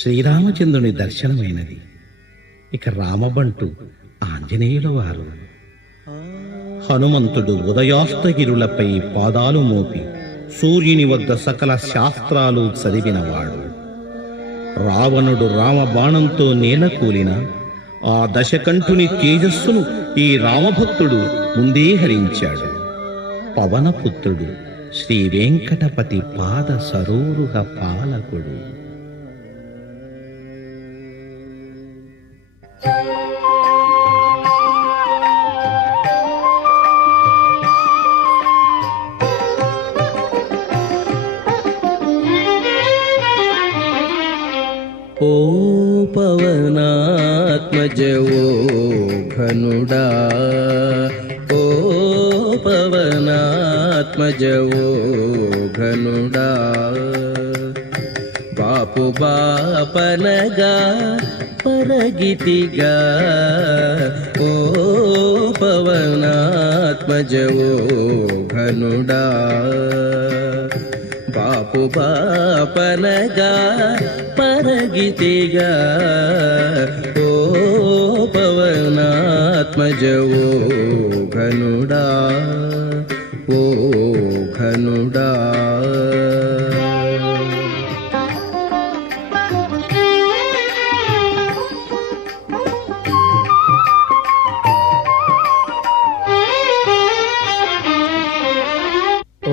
శ్రీరామచంద్రుని దర్శనమైనది. ఇక రామబంటు ఆంజనేయుల వారు. హనుమంతుడు ఉదయాస్తగిరులపై పాదాలు మోపి సూర్యుని వద్ద సకల శాస్త్రాలు చదివినవాడు. రావణుడు రామబాణంతో నేలకూలిన ఆ దశకంఠుని తేజస్సును ఈ రామభక్తుడు ముందే హరించాడు. పవనపుత్రుడు శ్రీ వెంకటపతి పాద సరోరుహ పాలకుడు. ఓ పవనాత్మజవో ఘనుడా, ఓ పవనాత్మజవో ఘనుడా, బాపు బాపనగా పరగితిగా, ఓ పవనాత్మజవో ఘనుడా, బాపు బాపనగా పరగితిగా, ఓ పవనాత్మజవో ఘనుడా, ఓ ఘనుడా.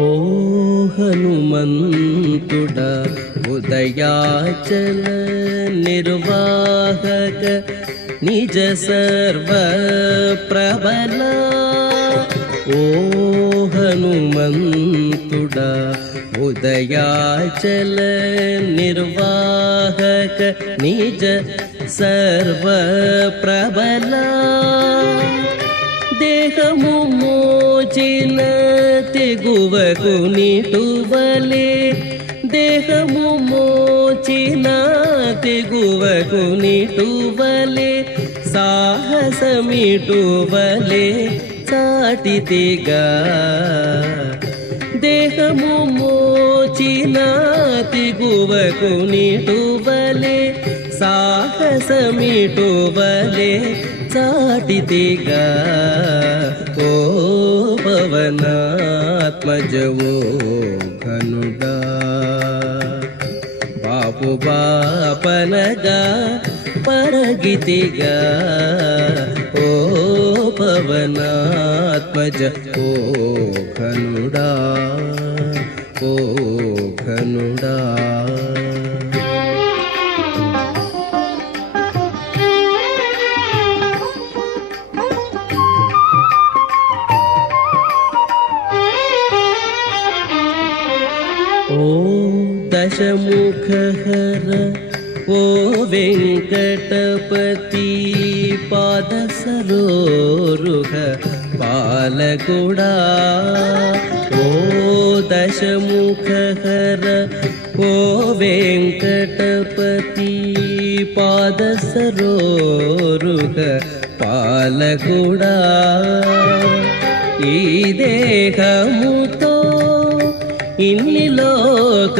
ఓ హనుమంతుడా, ఉదయాచల నిర్వాహక నిజ సర్వ ప్రబల, ఓ హనుమంతుడా, ఉదయాచల నిర్వాహక నిజ సర్వ ప్రబల, దేహము మోచిన తెగువకు నిటువలే, దేహము మోచిన తెగువకు నిటువలే, సాహసమిటువలే చాటితిగా, దేహము మోచిన తెగువకు నిటువలే, సాహసమిటువలే చాటితిగా, ఓ పవనాత్మజవో ఘనుడా, బాపు బాపనగా పరగితిగా, ఓ పవనాత్మజ ఓ ఘనుడా, ఓ ఘనుడా. ఓ దశముఖహర, ఓ వెంకటపతి పాద సరోరుహ పాలకుడా, ఓ దశముఖహర, ఓ వెంకటపతి పాద సరోరుహ పాలకుడా, ఈ దేహముతో ఇన్ని లోక